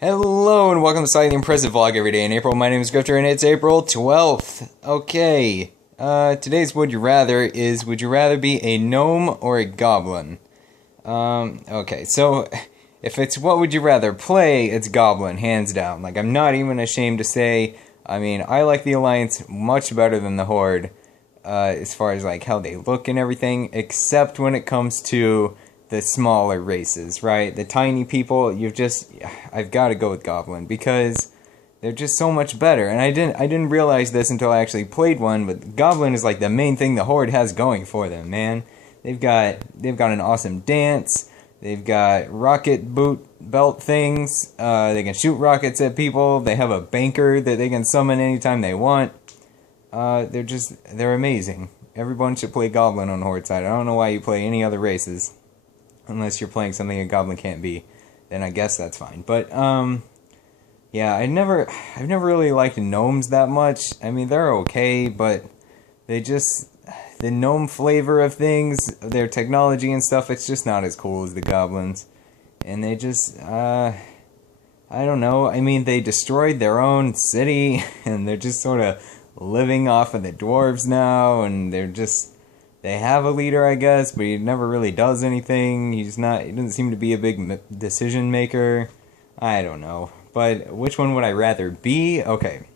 Hello and welcome to Slightly Impressive Vlog every day in April. My name is Grifter and it's April 12th. Okay, today's Would You Rather is, would you rather be a gnome or a goblin? Okay, so if it's what would you rather play, it's goblin, hands down. Like, I'm not even ashamed to say, I mean, I like the Alliance much better than the Horde, as far as like how they look and everything, except when it comes to the smaller races, right? The tiny people, I've got to go with Goblin because they're just so much better. And I didn't realize this until I actually played one, but Goblin is like the main thing the Horde has going for them, man. They've got an awesome dance. They've got rocket boot belt things. They can shoot rockets at people. They have a banker that they can summon anytime they want. They're amazing. Everyone should play Goblin on the Horde side. I don't know why you play any other races. Unless you're playing something a goblin can't be, then I guess that's fine. But yeah, I've never really liked gnomes that much. I mean, they're okay, but the gnome flavor of things, their technology and stuff, it's just not as cool as the goblins. And they I don't know. I mean, they destroyed their own city, and they're just sort of living off of the dwarves now, and they have a leader, I guess, but he never really does anything. He doesn't seem to be a big decision maker. I don't know. But which one would I rather be? Okay.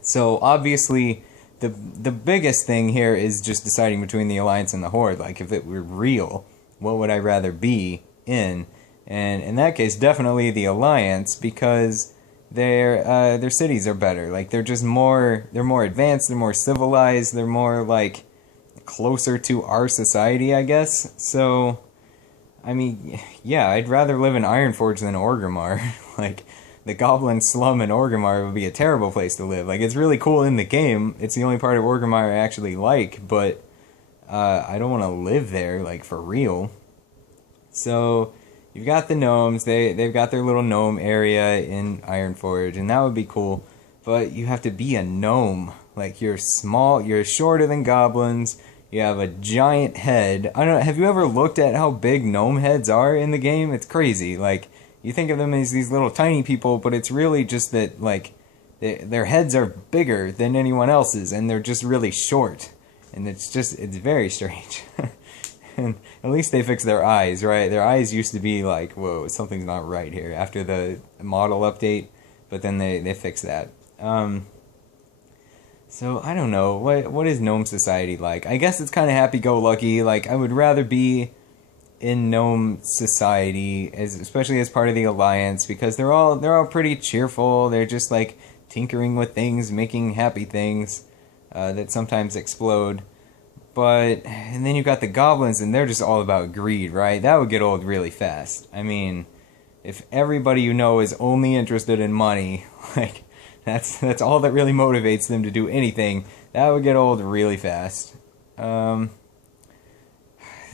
So, obviously, the biggest thing here is just deciding between the Alliance and the Horde. Like, if it were real, what would I rather be in? And in that case, definitely the Alliance, because their cities are better. Like, they're more advanced, they're more civilized, they're more, like, closer to our society, I guess. So, I mean, yeah, I'd rather live in Ironforge than Orgrimmar. Like, the Goblin slum in Orgrimmar would be a terrible place to live. Like, it's really cool in the game. It's the only part of Orgrimmar I actually like, but I don't want to live there, like, for real. So, you've got the gnomes. They've got their little gnome area in Ironforge, and that would be cool. But you have to be a gnome. Like, you're small, you're shorter than goblins. You have a giant head. I don't know, have you ever looked at how big gnome heads are in the game? It's crazy. Like, you think of them as these little tiny people, but it's really just that, like, their heads are bigger than anyone else's, and they're just really short. And it's very strange. And at least they fixed their eyes, right? Their eyes used to be like, whoa, something's not right here after the model update, but then they fixed that. So, I don't know, what is gnome society like? I guess it's kind of happy-go-lucky. Like, I would rather be in gnome society, especially as part of the Alliance, because they're all pretty cheerful. They're just, like, tinkering with things, making happy things that sometimes explode. And then you've got the goblins, and they're just all about greed, right? That would get old really fast. I mean, if everybody you know is only interested in money, like, that's all that really motivates them to do anything. That would get old really fast. It's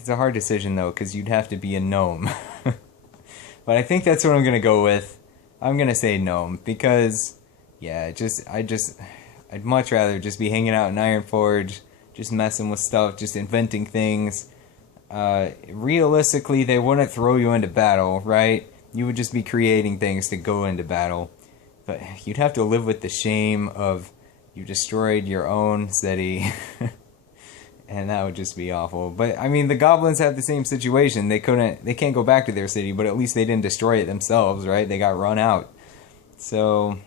a hard decision, though, because you'd have to be a gnome. But I think that's what I'm going to go with. I'm going to say gnome, because, yeah, I'd much rather just be hanging out in Ironforge, just messing with stuff, just inventing things. Realistically, they wouldn't throw you into battle, right? You would just be creating things to go into battle. But you'd have to live with the shame of you destroyed your own city. And that would just be awful. But, I mean, the goblins have the same situation. They can't go back to their city, but at least they didn't destroy it themselves, right? They got run out. So,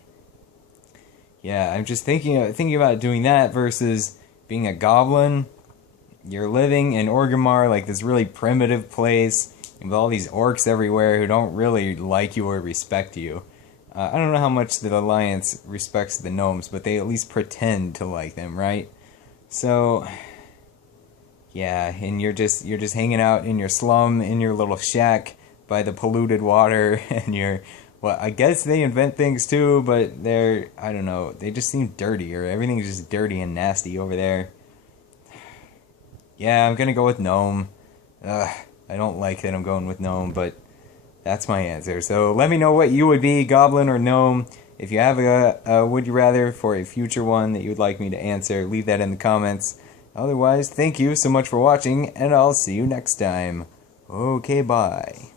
yeah, I'm just thinking about doing that versus being a goblin. You're living in Orgrimmar, like this really primitive place, with all these orcs everywhere who don't really like you or respect you. I don't know how much the Alliance respects the gnomes, but they at least pretend to like them, right? So, yeah, and you're just hanging out in your slum, in your little shack by the polluted water, and well, I guess they invent things too, but I don't know, they just seem dirty, or everything's just dirty and nasty over there. Yeah, I'm gonna go with gnome. I don't like that I'm going with gnome, but that's my answer. So let me know what you would be, goblin or gnome. If you have a would you rather for a future one that you would like me to answer, leave that in the comments. Otherwise, thank you so much for watching, and I'll see you next time. Okay, bye.